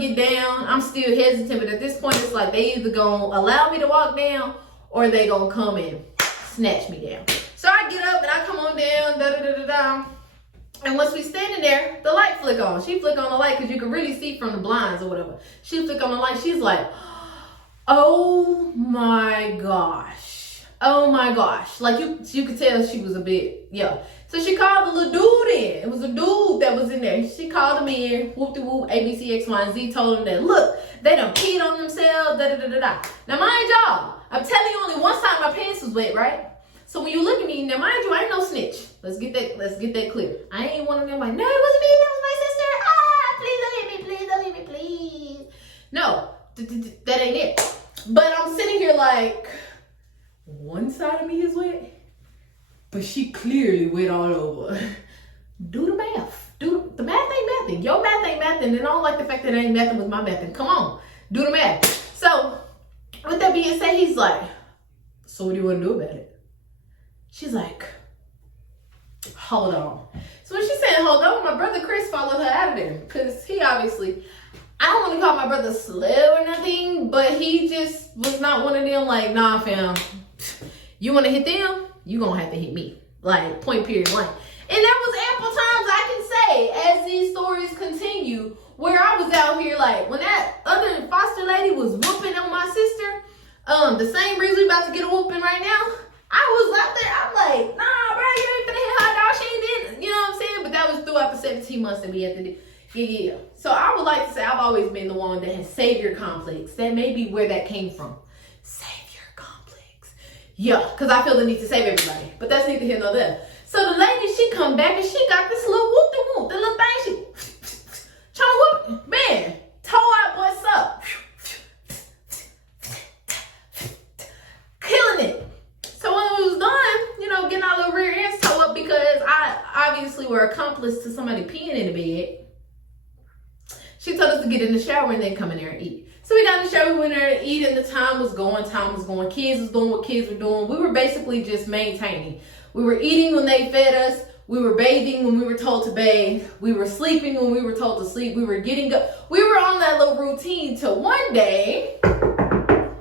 get down. I'm still hesitant, but at this point, it's like they either gonna allow me to walk down or they gonna come and snatch me down. So I get up and I come on down, da-da-da-da-da. And once we standing there, the light flick on. She flick on the light because you can really see from the blinds or whatever. She flick on the light. She's like, oh my gosh. Oh my gosh. Like you could tell she was a bit, yeah. So she called the little dude in. It was a dude that was in there. She called him in, whoop-de-whoop, ABC, X, Y, and Z, told him that, look, they done peed on themselves, da-da-da-da-da. Now, mind y'all, I'm telling you only one time my pants was wet, right? So when you look at me, now mind you, I ain't no snitch. Let's get that clear. I ain't one of them like, no, it wasn't me, that was my sister. Ah, please don't hit me, please don't hit me, please. No, that ain't it. But I'm sitting here like, one side of me is wet, but she clearly wet all over. Do the math. The math ain't mathing. Your math ain't mathing, and I don't like the fact that it ain't mathing with my mathing. Come on, do the math. So, with that being said, he's like, so what do you want to do about it? She's like, hold on. So when she said hold on, my brother Chris followed her out of there. Because he obviously, I don't want to call my brother slow or nothing, but he just was not one of them like, nah fam, you want to hit them? You going to have to hit me. Like, point period blank. And there was ample times I can say, as these stories continue, where I was out here like, when that other foster lady was whooping on my sister, the same reason we about to get a whooping right now, I was out there, I'm like, nah, bro, you ain't finna hit her, dog. She ain't did, you know what I'm saying? But that was throughout the 17 months that we had to do. Yeah. So I would like to say I've always been the one that has savior complex. That may be where that came from. Savior complex. Yeah, because I feel the need to save everybody. But that's neither here nor there. So the lady, she come back and she got this little whoop-de-whoop, the little thing, she trying to whoop, man, toe out, boy, up. Killing it. So when we was done, you know, getting our little rear ends toe up because I obviously were accomplice to somebody peeing in the bed, she told us to get in the shower and then come in there and eat. So we got in the shower, we went in there to eat, and the time was going, kids was doing what kids were doing. We were basically just maintaining. We were eating when they fed us. We were bathing when we were told to bathe. We were sleeping when we were told to sleep. We were getting up. We were on that little routine till one day, the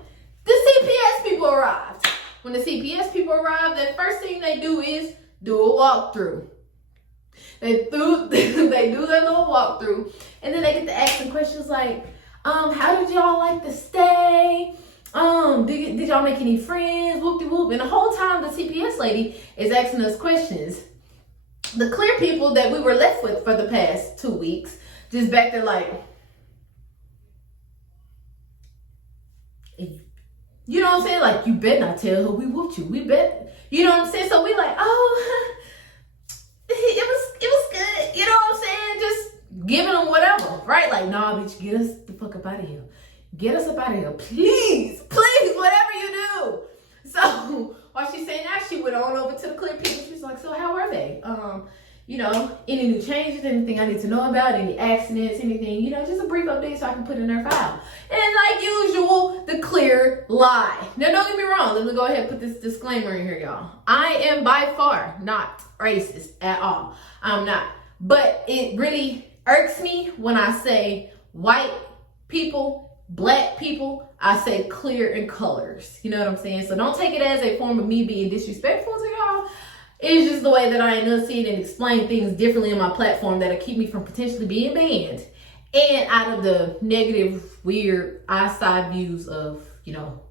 CPS people arrived. When the CPS people arrive, the first thing they do is do a walkthrough. They do their little walkthrough, and then they get to asking questions like, how did y'all like to stay? Did y'all make any friends? Whoop-de-whoop. And the whole time the CPS lady is asking us questions. The clear people that we were left with for the past 2 weeks, just back there like, you know what I'm saying? Like, you better not tell her we whooped you. We bet. You know what I'm saying? So we like, oh, it was good. You know what I'm saying? Just giving them whatever, right? Like, nah, bitch, get us the fuck up out of here. Get us up out of here. Please, whatever you do. So while she's saying that, she went on over to the clear people. She's like, so how are they? You know, any new changes, anything I need to know about, any accidents, anything, you know, just a brief update so I can put in their file. And like usual, the clear lie. Now, don't get me wrong. Let me go ahead and put this disclaimer in here, y'all. I am by far not racist at all. I'm not. But it really irks me when I say white people, black people, I say clear in colors. You know what I'm saying? So don't take it as a form of me being disrespectful to y'all. It's just the way that I enunciate and explain things differently on my platform that'll keep me from potentially being banned and out of the negative, weird, eyeside views of, you know,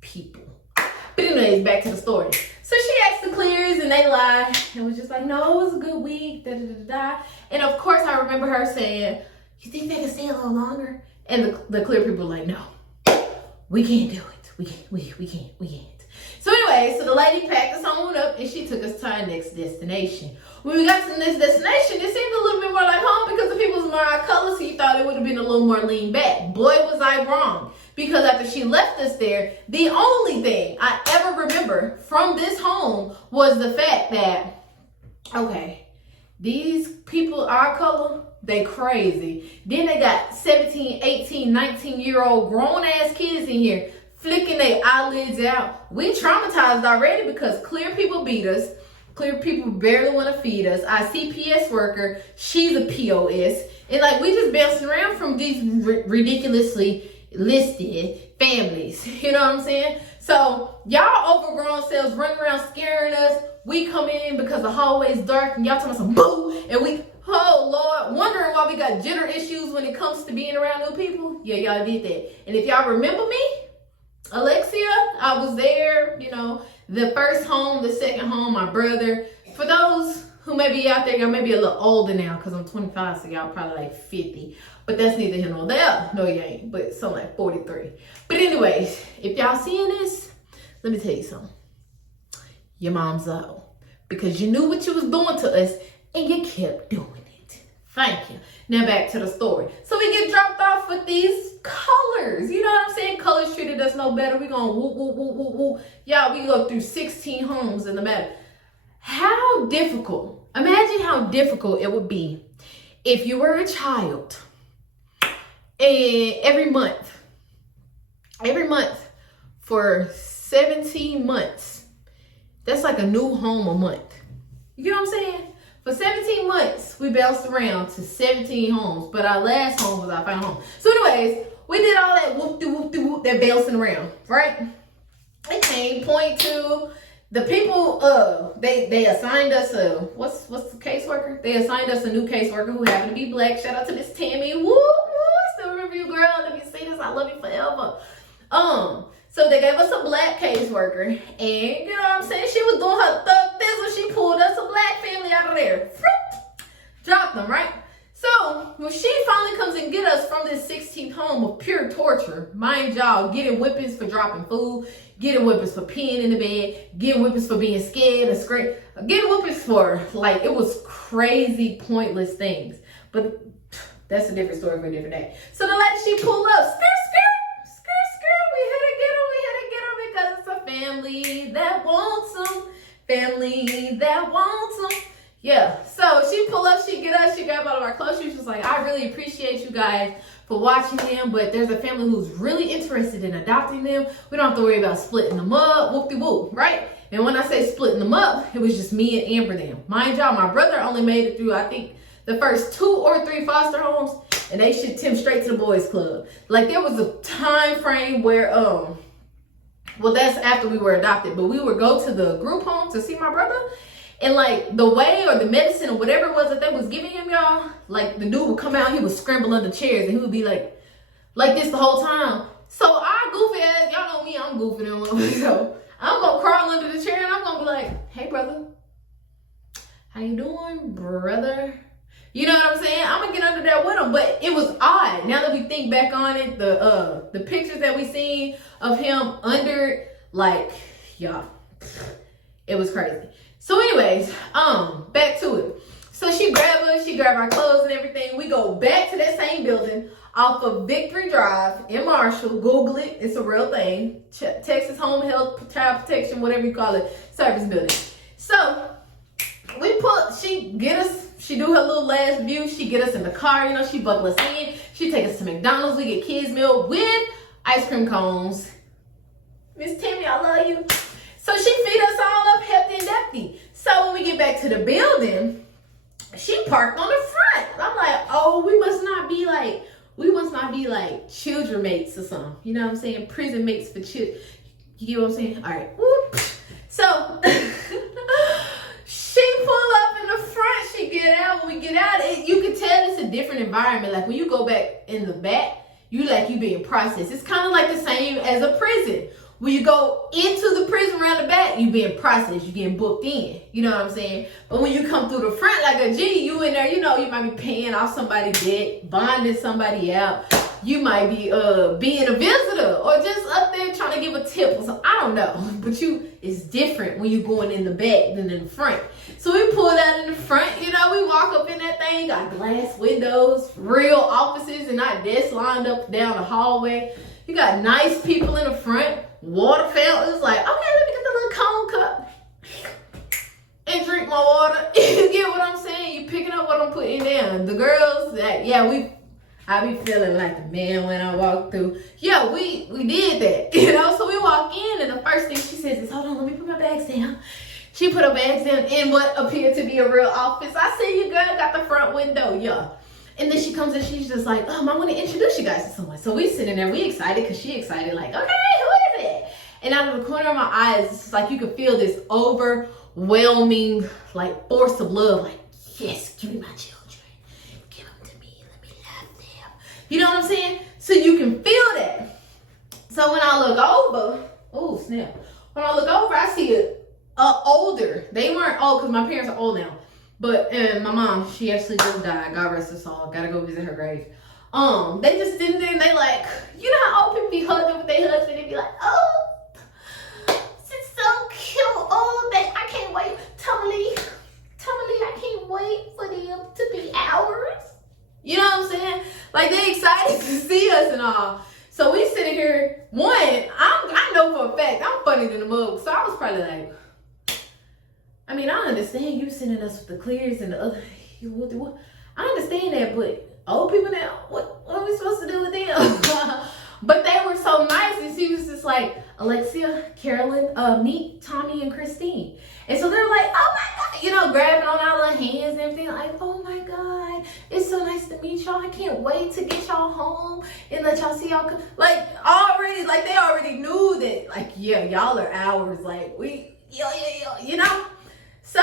people. But anyways, back to the story. So she asked the clears and they lied and was just like, no, it was a good week, da da da da. And of course, I remember her saying, you think they can stay a little longer? And the clear people were like, no, we can't do it. We can't. So anyway, so the lady packed us on up and she took us to our next destination. When we got to the next destination, it seemed a little bit more like home because the people was more our color, so you thought it would have been a little more lean back. Boy, was I wrong. Because after she left us there, the only thing I ever remember from this home was the fact that, okay, these people our color, they crazy. Then they got 17, 18, 19-year-old grown-ass kids in here flicking their eyelids out. We traumatized already because clear people beat us. Clear people barely want to feed us. Our CPS worker, she's a POS. And like, we just bouncing around from these ridiculously listed families. You know what I'm saying? So y'all overgrown selves running around scaring us. We come in because the hallway's dark and y'all telling us some boo. And we, oh Lord, wondering why we got gender issues when it comes to being around new people. Yeah, y'all did that. And if y'all remember me, Alexia, I was there, you know, the first home, the second home, my brother. For those who may be out there, y'all may be a little older now because I'm 25, so y'all probably like 50. But that's neither here nor there. No, you ain't, but something like 43. But anyways, if y'all seeing this, let me tell you something. Your mom's a hoe. Because you knew what you was doing to us and you kept doing it. Thank you. Now back to the story. So we get dropped off with these colors. You know what I'm saying? Colors treated us no better. We gonna whoop, whoop, whoop, whoop, whoop. Y'all, we go through 16 homes in the matter. How difficult, imagine how difficult it would be if you were a child and every month for 17 months, that's like a new home a month. You know what I'm saying? For 17 months, we bounced around to 17 homes, but our last home was our final home. So anyways, we did all that whoop-de-whoop-de-whoop, that bouncing around, right? It came point to the people, they assigned us a, what's the caseworker? They assigned us a new caseworker who happened to be black. Shout out to Miss Tammy. Woo, woo, still remember you, girl. If you see this, I love you forever. So they gave us a black caseworker, and you know what I'm saying? She was doing her thug thizzle. She pulled us a black family out of there. Dropped them, right? So when she finally comes and get us from this 16th home of pure torture, mind y'all, getting whippings for dropping food, getting whippings for peeing in the bed, getting whippings for being scared and screaming, getting whippings for, like, it was crazy, pointless things. But that's a different story for a different day. So the lady, she pulled up, skirt, family that wants them, family that wants them. Yeah, so she pull up, she get us, she grab all of our clothes. She was just like, I really appreciate you guys for watching them, but there's a family who's really interested in adopting them. We don't have to worry about splitting them up, whoop-de-whoop, right? And when I say splitting them up, it was just me and Amber them. Mind y'all, my brother only made it through, I think, the first 2 or 3 foster homes, and they shipped him straight to the boys club. Like, there was a time frame where, well, that's after we were adopted, but we would go to the group home to see my brother, and like the way or the medicine or whatever it was that they was giving him, y'all, like the dude would come out, he would scramble under chairs, and he would be like this the whole time. So I goofy ass, y'all know me, I'm goofing him. So I'm gonna crawl under the chair and I'm gonna be like, hey brother, how you doing, brother? You know what I'm saying? I'm gonna get under there with him, but it was odd. Now that we think back on it, the pictures that we seen of him under, like, y'all, it was crazy. So anyways, back to it. So she grabbed us, she grabbed our clothes and everything. We go back to that same building off of Victory Drive in Marshall. Google it, it's a real thing. Texas Home Health Child Protection, whatever you call it, service building. So she get us, she do her little last view, she get us in the car, you know, she buckle us in, she take us to McDonald's, we get kids meal with ice cream cones. Miss Tammy, I love you. So she feed us all up hefty and defty. So when we get back to the building, she parked on the front. I'm like, oh, we must not be like children mates or something. You know what I'm saying? Prison mates for children. You get what I'm saying? All right. Whoop. So she pull up in the front, she get out. When we get out, you can tell it's a different environment. Like when you go back in the back, you being processed. It's kind of like the same as a prison. When you go into the prison around the back, you being processed, you getting booked in. You know what I'm saying? But when you come through the front like a G, you in there, you know, you might be paying off somebody's debt, bonding somebody out. You might be being a visitor or just up there trying to give a tip or something. I don't know. But it's different when you're going in the back than in the front. So we pulled out in the front, you know, we walk up in that thing, got glass windows, real offices, and our desks lined up down the hallway. You got nice people in the front, water fountains, like, okay, let me get the little cone cup and drink my water. You get what I'm saying? You picking up what I'm putting down. The girls, I be feeling like the man when I walk through. Yeah, we did that, you know? So we walk in, and the first thing she says is, hold on, let me put my bags down. She put her bags in what appeared to be a real office. I see you, girl, got the front window, yeah. And then she comes and she's just like, I want to introduce you guys to someone. So we sitting there, we excited because she excited, like, okay, who is it? And out of the corner of my eyes, it's like you could feel this overwhelming, like, force of love. Like, yes, give me my children. Give them to me. Let me love them. You know what I'm saying? So you can feel that. So when I look over, oh, snap. When I look over, I see it older. They weren't old because my parents are old now. But my mom, she actually just died. God rest her soul. Gotta go visit her grave. They just sitting there and they like, you know how old people be hugging with their husband and be like, oh, it's so cute. Oh, I can't wait. Totally, I can't wait for them to be ours. You know what I'm saying? Like, they excited to see us and all. So we sitting here. One, I know for a fact I'm funny than the mug. So I was probably like, I mean, I understand you sending us with the clears and the other. I understand that, but old people now, what are we supposed to do with them? But they were so nice, and she was just like, Alexia, Carolyn, meet Tommy and Christine. And so they were like, oh my God, grabbing on our little hands and everything. Like, oh my God, it's so nice to meet y'all. I can't wait to get y'all home and let y'all see y'all. Like, they already knew that, like, yeah, y'all are ours. Like, yeah. So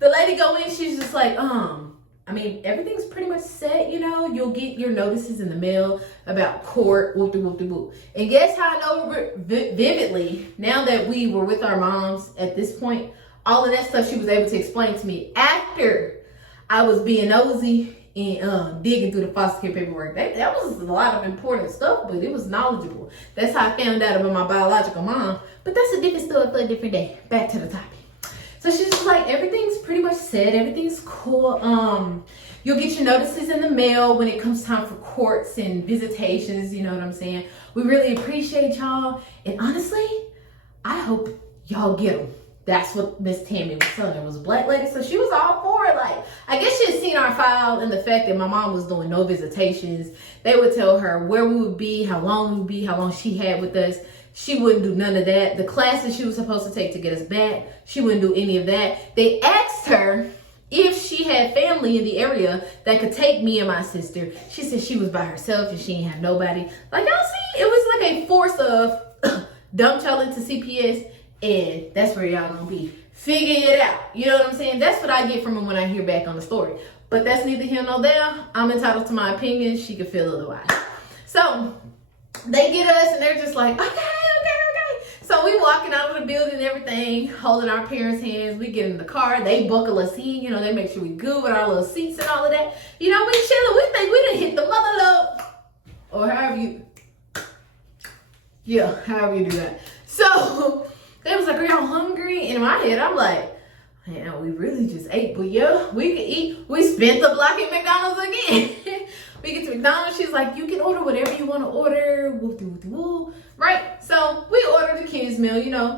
the lady go in, she's just like, everything's pretty much set, you'll get your notices in the mail about court, whoop-de-whoop-de-whoop. And guess how I know vividly, now that we were with our moms at this point, all of that stuff she was able to explain to me after I was being nosy and digging through the foster care paperwork. That was a lot of important stuff, but it was knowledgeable. That's how I found out about my biological mom. But that's a different story for a different day. Back to the topic. So she's just like, everything's pretty much set. Everything's cool. You'll get your notices in the mail when it comes time for courts and visitations. You know what I'm saying? We really appreciate y'all. And honestly, I hope y'all get them. That's what Miss Tammy was telling her. It was a black lady. So she was all for it. Like, I guess she had seen our file and the fact that my mom was doing no visitations. They would tell her where we would be, how long we would be, how long she had with us. She wouldn't do none of that. The classes she was supposed to take to get us back, she wouldn't do any of that. They asked her if she had family in the area that could take me and my sister. She said she was by herself and she didn't have nobody. Like, y'all see, it was like a force of dump y'all into CPS, and that's where y'all gonna be. Figure it out. You know what I'm saying? That's what I get from them when I hear back on the story. But that's neither here nor there. I'm entitled to my opinion. She could feel otherwise. So they get us and they're just like, okay. So we walking out of the building and everything, holding our parents' hands. We get in the car. They buckle us in. They make sure we good with our little seats and all of that. We chilling. We think we done hit the mother lode. Or however you do that. So they was like, are y'all hungry? And in my head, I'm like, man, we really just ate. But yeah, we could eat. We spent the block at McDonald's again. We get to McDonald's. She's like, you can order whatever you want to order. Woo. Right? So we ordered the kids' meal.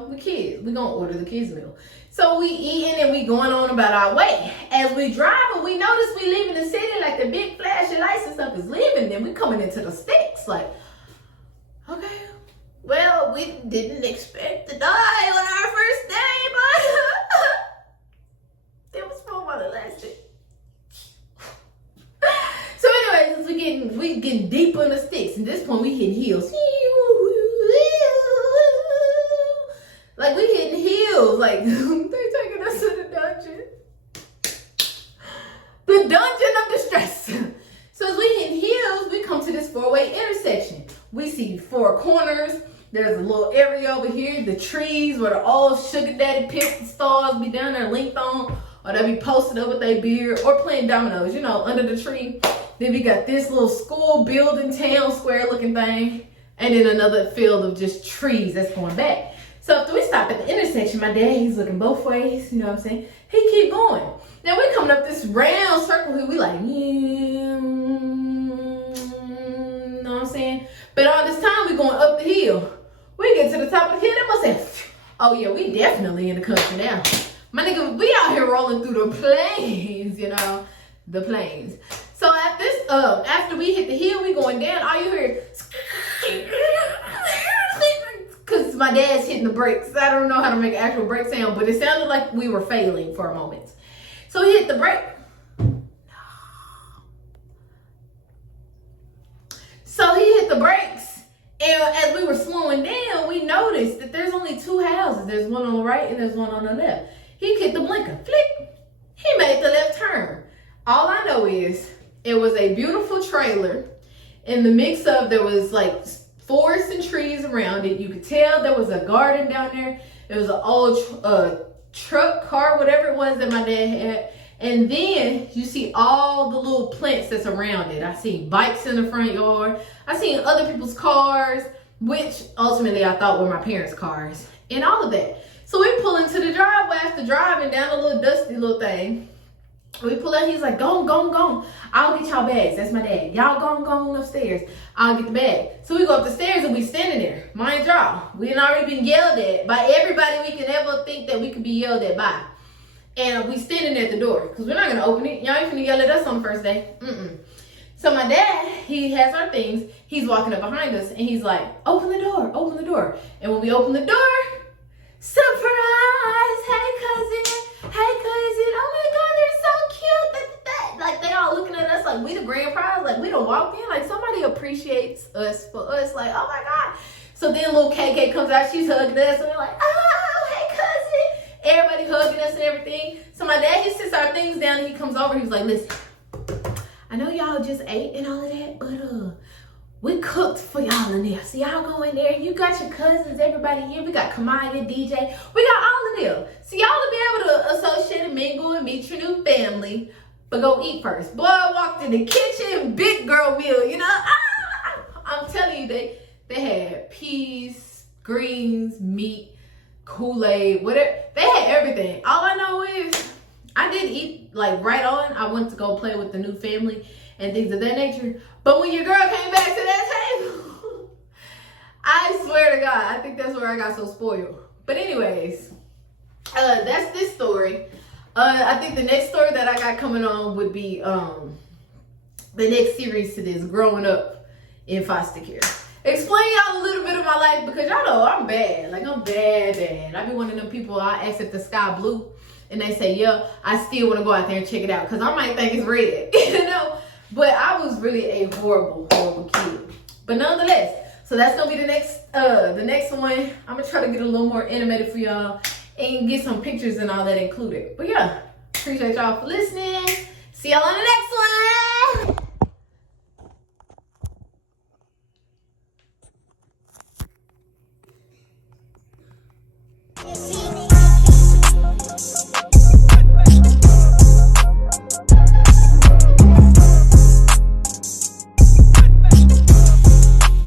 We kids. We gonna order the kids' meal. So we eating and we going on about our way. As we driving, we notice we leaving the city, like the big flashing lights and stuff is leaving. Then we coming into the sticks. Like, okay, well, we didn't expect to die on our first day, but it was fun while it lasted. So anyways, we getting deeper in the sticks. And at this point, we hitting heels. Like, we hitting heels. Like, they taking us to the dungeon. The dungeon of distress. So as we hit heels, we come to this four-way intersection. We see four corners. There's a little area over here. The trees where the old sugar daddy pimps and stars be down there linked on. Or they be posted up with their beard. Or playing dominoes, under the tree. Then we got this little school building, town square looking thing. And then another field of just trees that's going back. So after we stop at the intersection, my dad, he's looking both ways, you know what I'm saying? He keep going. Now we coming up this round circle here, we like, you know what I'm saying? But all this time we going up the hill. We get to the top of the hill, they must say, oh yeah, we definitely in the country now. My nigga, we out here rolling through the plains, the plains. So after we hit the hill, we going down, all you hear, because my dad's hitting the brakes. I don't know how to make an actual brake sound, but it sounded like we were failing for a moment. So he hit the brake. So he hit the brakes, and as we were slowing down, we noticed that there's only two houses. There's one on the right and there's one on the left. He hit the blinker, flick. He made the left turn. All I know is it was a beautiful trailer. In the mix of, there was like forest and trees around it. You could tell there was a garden down there. There was an old truck, car, whatever it was that my dad had. And then you see all the little plants that's around it. I seen bikes in the front yard. I seen other people's cars, which ultimately I thought were my parents' cars, and all of that. So we pull into the driveway after driving down a little dusty little thing. We pull out, he's like, go on. I'll get y'all bags. That's my dad. Y'all go on upstairs. I'll get the bag. So we go up the stairs and we standing there. Mind y'all, we had already been yelled at by everybody we could ever think that we could be yelled at by. And we standing there at the door, because we're not going to open it. Y'all ain't finna yell at us on the first day. So my dad, he has our things. He's walking up behind us, and he's like, open the door. And when we open the door, surprise! Hey, cousin. Oh, my God, they're so cute. Like, they all looking at us like we the grand prize. Like, we done walked in. Like, somebody appreciates us for us. Like, oh, my God. So then little KK comes out. She's hugging us, and we're like, oh, hey, cousin. Everybody hugging us and everything. So my dad, he sits our things down and he comes over. He was like, listen, I know y'all just ate and all of that, but we cooked for y'all in there. So y'all go in there. You got your cousins, everybody here. We got Kamaya, DJ. We got all of them. So y'all to be able to associate and mingle and meet your new family. But go eat first. Boy, I walked in the kitchen, big girl meal, you know. I'm telling you, they had peas, greens, meat, Kool-Aid, whatever. They had everything. All I know is I didn't eat like right on. I went to go play with the new family and things of that nature. But when your girl came back to that table, I swear to God, I think that's where I got so spoiled. But anyways, that's this story. I think the next story that I got coming on would be the next series to this, growing up in foster care. Explain y'all a little bit of my life, because y'all know I'm bad. Like, I'm bad. I be one of them people, I ask if the sky blue and they say, yeah, I still want to go out there and check it out, because I might think it's red, you know. But I was really a horrible kid. But nonetheless, so that's gonna be the next one. I'm gonna try to get a little more animated for y'all and get some pictures and all that included. But yeah, appreciate y'all for listening. See y'all on